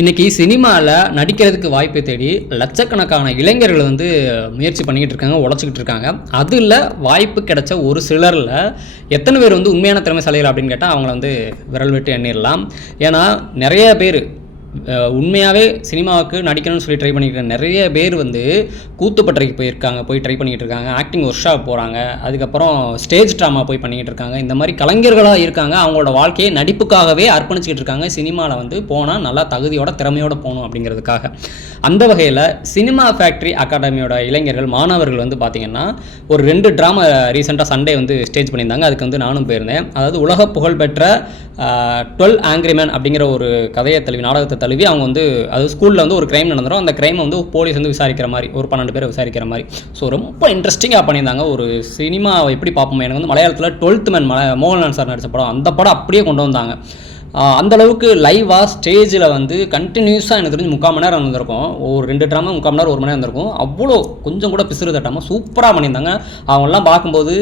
இன்றைக்கி சினிமாவில் நடிக்கிறதுக்கு வாய்ப்பை தேடி லட்சக்கணக்கான இளைஞர்கள் முயற்சி பண்ணிக்கிட்டு இருக்காங்க, உழைச்சிக்கிட்டு இருக்காங்க. அதில் வாய்ப்பு கிடைச்ச ஒரு சிலரில் எத்தனை பேர் உண்மையான திறமைசாலிகள் அப்படின்னு கேட்டால் அவங்கள விரல் விட்டு எண்ணிடலாம். ஏன்னா நிறைய பேர் உண்மையாகவே சினிமாவுக்கு நடிக்கணும்னு சொல்லி ட்ரை பண்ணிக்கிட்டு நிறைய பேர் கூத்துப்பட்டறைக்கு போய் ட்ரை பண்ணிக்கிட்டு இருக்காங்க, ஆக்டிங் ஒர்க் ஷாப் போகிறாங்க, அதுக்கப்புறம் ஸ்டேஜ் ட்ராமா போய் பண்ணிக்கிட்டு இருக்காங்க. இந்த மாதிரி கலைஞர்களாக இருக்காங்க. அவங்களோட வாழ்க்கையை நடிப்புக்காகவே அர்ப்பணிச்சிக்கிட்டு இருக்காங்க. சினிமாவில் போனால் நல்லா தகுதியோட திறமையோடு போகணும் அப்படிங்கிறதுக்காக. அந்த வகையில் சினிமா ஃபேக்ட்ரி அகாடமியோட இளைஞர்கள் மாணவர்கள் பார்த்திங்கன்னா ஒரு 2 ட்ராமா ரீசெண்டாக சண்டே ஸ்டேஜ் பண்ணியிருந்தாங்க. அதுக்கு நானும் போயிருந்தேன். அதாவது உலக புகழ்பெற்ற 12 Angry Men அப்படிங்கிற ஒரு கதையை நாடகத்தை தழுவி அவங்க அது ஸ்கூலில் ஒரு கிரைம் நடந்துடும். அந்த கிரைமை போலீஸ் விசாரிக்கிற மாதிரி ஒரு 12 பேரை விசாரிக்கிற மாதிரி. ஸோ ரொம்ப இன்ட்ரெஸ்டிங்காக பண்ணியிருந்தாங்க. ஒரு சினிமாவை எப்படி பார்ப்போம், எனக்கு மலையாளத்தில் 12th Man மோகன்லால் சார் நடித்த படம், அந்த படம் அப்படியே கொண்டு வந்தாங்க. அந்தளவுக்கு லைவாக ஸ்டேஜில் கண்டினியூஸாக எனக்கு தெரிஞ்சு 3/4 மணி நேரம் இருந்திருக்கும். ஒரு 2 ட்ராமா 3/4 மணி நேரம் 1 மணி நேரம் இருந்திருக்கும். அவ்வளோ கொஞ்சம் கூட பிசுறு தட்டாமல் சூப்பராக பண்ணியிருந்தாங்க. அவங்களாம் பார்க்கும்போது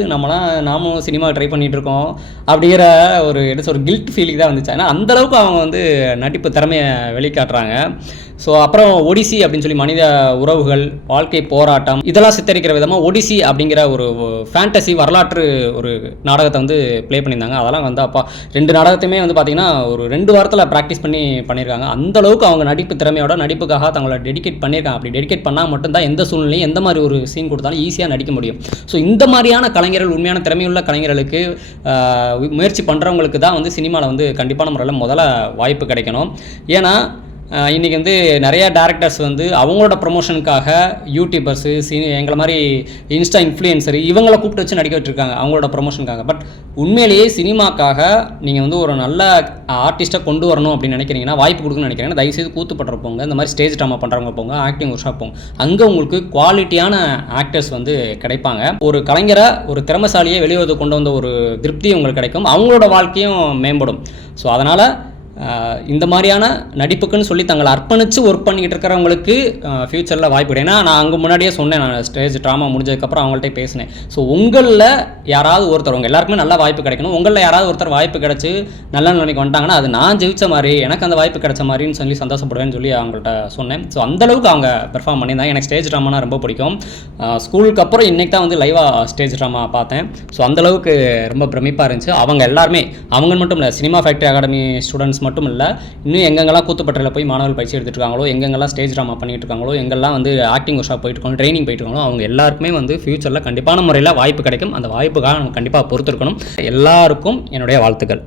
நாமும் சினிமா ட்ரை பண்ணிகிட்டு இருக்கோம் அப்படிங்கிற ஒரு கில்ட் ஃபீலிங் தான் வந்துச்சு. ஏன்னா அந்தளவுக்கு அவங்க நடிப்பு திறமையை வெளிக்காட்டுறாங்க. ஸோ அப்புறம் ஒடிசி அப்படின்னு சொல்லி மனித உறவுகள், வாழ்க்கை போராட்டம் இதெல்லாம் சித்தரிக்கிற விதமாக ஒடிசி அப்படிங்கிற ஒரு ஃபேண்டசி வரலாற்று ஒரு நாடகத்தை ப்ளே பண்ணியிருந்தாங்க. அதெல்லாம் அப்பா 2 நாடகத்தையுமே பார்த்திங்கன்னா ஒரு 2 வாரத்தில் ப்ராக்டிஸ் பண்ணியிருக்காங்க. அந்தளவுக்கு அவங்க நடிப்பு திறமையோட நடிப்புக்காக தங்களை டெடிகேட் பண்ணியிருக்காங்க. அப்படி டெடிகேட் பண்ணால் மட்டும்தான் எந்த சூழ்நிலையும் எந்த மாதிரி ஒரு சீன் கொடுத்தாலும் ஈஸியாக நடிக்க முடியும். ஸோ இந்த மாதிரியான கலைஞர்கள், உண்மையான திறமையுள்ள கலைஞர்களுக்கு முயற்சி பண்ணுறவங்களுக்கு தான் சினிமாவில் கண்டிப்பான முறையில் முதல்ல வாய்ப்பு கிடைக்கணும். ஏன்னா இன்றைக்கி நிறையா டேரக்டர்ஸ் அவங்களோட ப்ரொமோஷனுக்காக யூடியூபர்ஸு எங்களை மாதிரி இன்ஸ்டா இன்ஃப்ளூயன்சர் இவங்களை கூப்பிட்டு வச்சு நடிக்க வச்சுருக்காங்க அவங்களோட ப்ரொமோஷனுக்காக. பட் உண்மையிலேயே சினிமாக்காக நீங்கள் ஒரு நல்ல ஆர்டிஸ்ட்டை கொண்டு வரணும் அப்படின்னு நினைக்கிறீங்கன்னா, வாய்ப்பு கொடுக்கணும்னு நினைக்கிறீங்கன்னா, தயவுசெய்து கூத்துப்பட்டுற போங்க, இந்த மாதிரி ஸ்டேஜ் ட்ராமா பண்ணுறவங்க போங்க, ஆக்டிங் ஒர்க் ஷாப் போங்க. அங்கே உங்களுக்கு குவாலிட்டியான ஆக்டர்ஸ் கிடைப்பாங்க. ஒரு கலைஞரை, ஒரு திறமைசாலியை வெளியே கொண்டு வந்த ஒரு திருப்தி உங்களுக்கு கிடைக்கும். அவங்களோட வாழ்க்கையும் மேம்படும். ஸோ அதனால் இந்த மாதிரியான நடிப்புக்குன்னு சொல்லி தங்களை அர்ப்பணித்து ஒர்க் பண்ணிக்கிட்டு இருக்கிறவங்களுக்கு ஃப்யூச்சரில் வாய்ப்பு கிடையாது. ஏன்னா நான் அங்கே முன்னாடியே சொன்னேன், நான் ஸ்டேஜ் ட்ராமா முடிஞ்சதுக்கப்புறம் அவங்கள்ட்ட பேசினேன். ஸோ உங்களில் யாராவது ஒருத்தர், உங்கள் எல்லாருக்குமே நல்ல வாய்ப்பு கிடைக்கணும். உங்களில் யாராவது ஒருத்தர் வாய்ப்பு கிடச்சி நல்ல நிலைமைக்கு வந்துட்டாங்கன்னா அது நான் ஜெயிச்ச மாதிரி, எனக்கு அந்த வாய்ப்பு கிடைச்ச மாதிரின்னு சொல்லி சந்தோஷப்படுவேன்னு சொல்லி அவங்கள்ட்ட சொன்னேன். ஸோ அந்தளவுக்கு அவங்க பெர்ஃபார்ம் பண்ணியிருந்தாங்க. எனக்கு ஸ்டேஜ் ட்ராமானா ரொம்ப பிடிக்கும். ஸ்கூலுக்கு அப்புறம் இன்றைக்கி தான் லைவாக ஸ்டேஜ் ட்ராமா பார்த்தேன். ஸோ அந்தளவுக்கு ரொம்ப பிரமிப்பாக இருந்துச்சு. அவங்க எல்லாருமே, அவங்க மட்டும் இல்லை, சினிமா ஃபேக்ட்ரி அகாடமி ஸ்டூடெண்ட்ஸ் மட்டும் இல்லை, இன்னும் எங்கெங்கெல்லாம் கூத்துப்பட்டறையில் போய் மாணவர்கள் பயிற்சி எடுத்துட்டு இருக்காங்களோ, எங்கெங்கெல்லாம் ஸ்டேஜ் ட்ராமா பண்ணிட்டு இருக்காங்களோ, எங்கெல்லாம் ஆக்டிங் ஒர்க் ஷாப் போயிட்டு இருக்காங்க, ட்ரைனிங் போயிட்டு இருக்காங்களோ, அவங்க எல்லாருக்குமே ஃபியூச்சரில் கண்டிப்பான முறையில் வாய்ப்பு கிடைக்கும். அந்த வாய்ப்புக்காக நம்ம கண்டிப்பாக பொறுத்திருக்கணும். எல்லாருக்கும் என்னுடைய வாழ்த்துக்கள்.